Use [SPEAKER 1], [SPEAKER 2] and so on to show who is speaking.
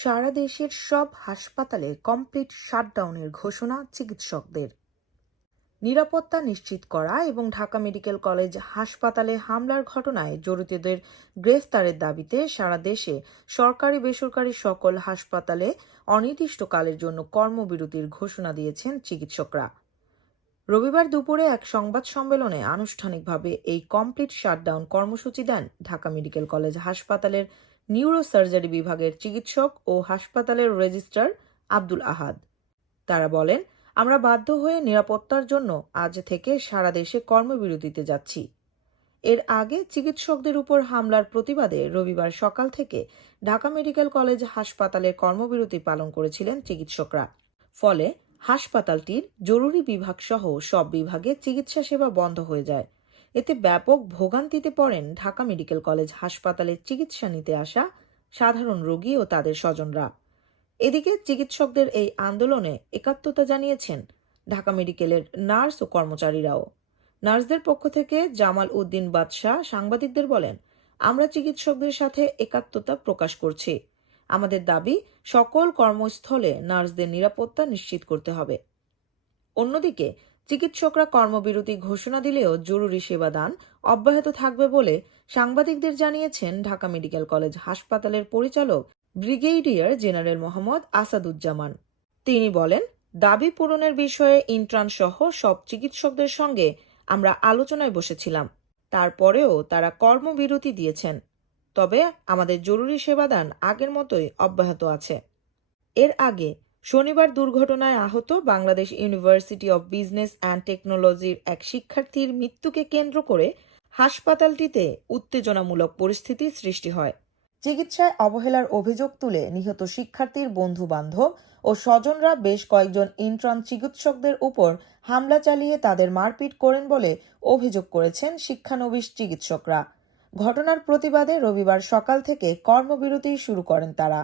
[SPEAKER 1] সারা দেশের সব হাসপাতালে কমপ্লিট শাটডাউনের ঘোষণা চিকিৎসকদের। নিরাপত্তা নিশ্চিত করা এবং ঢাকা মেডিকেল কলেজ হাসপাতালে হামলার ঘটনায় জড়িতদের গ্রেফতারের দাবিতে সারা দেশে সরকারি বেসরকারি সকল হাসপাতালে অনির্দিষ্টকালের জন্য কর্মবিরতির ঘোষণা দিয়েছেন চিকিৎসকরা। রবিবার দুপুরে এক সংবাদ সম্মেলনে আনুষ্ঠানিকভাবে এই কমপ্লিট শাটডাউন কর্মসূচি দেন ঢাকা মেডিকেল কলেজ হাসপাতালের নিউরোসার্জারি বিভাগের চিকিৎসক ও হাসপাতালের রেজিস্ট্রার আব্দুল আহাদ। তারা বলেন, আমরা বাধ্য হয়ে নিরাপত্তার জন্য আজ থেকে সারা দেশে কর্মবিরতিতে যাচ্ছি। এর আগে চিকিৎসকদের উপর হামলার প্রতিবাদে রবিবার সকাল থেকে ঢাকা মেডিকেল কলেজ হাসপাতালে কর্মবিরতি পালন করেছিলেন চিকিৎসকরা। ফলে হাসপাতালটির জরুরি বিভাগ সহ সব বিভাগে চিকিৎসা সেবা বন্ধ হয়ে যায়। এতে ব্যাপক ভোগান্তিতে পড়েন ঢাকা মেডিকেল কলেজ হাসপাতালে চিকিৎসা নিতে আসা সাধারণ রোগী ও তাদের স্বজনরা। এদিকে চিকিৎসকদের এই আন্দোলনে একাত্মতা জানিয়েছেন ঢাকা মেডিকেলের নার্স ও কর্মচারীরাও। নার্সদের পক্ষ থেকে জামাল উদ্দিন বাদশাহ সাংবাদিকদের বলেন, আমরা চিকিৎসকদের সাথে একাত্মতা প্রকাশ করছি। আমাদের দাবি, সকল কর্মস্থলে নার্সদের নিরাপত্তা নিশ্চিত করতে হবে। অন্যদিকে চিকিৎসকরা কর্মবিরতি ঘোষণা দিলেও জরুরি সেবা দান অব্যাহত থাকবে বলে সাংবাদিকদের জানিয়েছেন ঢাকা মেডিকেল কলেজ হাসপাতালের পরিচালক ব্রিগেডিয়ার জেনারেল মোহাম্মদ আসাদুজ্জামান। তিনি বলেন, দাবি পূরণের বিষয়ে ইন্ট্রান সহ সব চিকিৎসকদের সঙ্গে আমরা আলোচনায় বসেছিলাম। তারপরেও তারা কর্মবিরতি দিয়েছেন। তবে আমাদের জরুরি সেবাদান আগের মতোই অব্যাহত আছে। এর আগে শনিবার দুর্ঘটনায় আহত Bangladesh University of Business and টেকনোলজির এক শিক্ষার্থীর মৃত্যুকে কেন্দ্র করে হাসপাতালটিতে উত্তেজনামূলক পরিস্থিতি সৃষ্টি হয়। চিকিৎসায় অবহেলার অভিযোগ তুলে নিহত শিক্ষার্থীর বন্ধু বান্ধব ও স্বজনরা বেশ কয়েকজন ইন্ট্রান চিকিৎসকদের উপর হামলা চালিয়ে তাদের মারপিট করেন বলে অভিযোগ করেছেন শিক্ষানবিশ চিকিৎসকরা। ঘটনার প্রতিবাদে রবিবার সকাল থেকে কর্মবিরতি শুরু করেন তারা।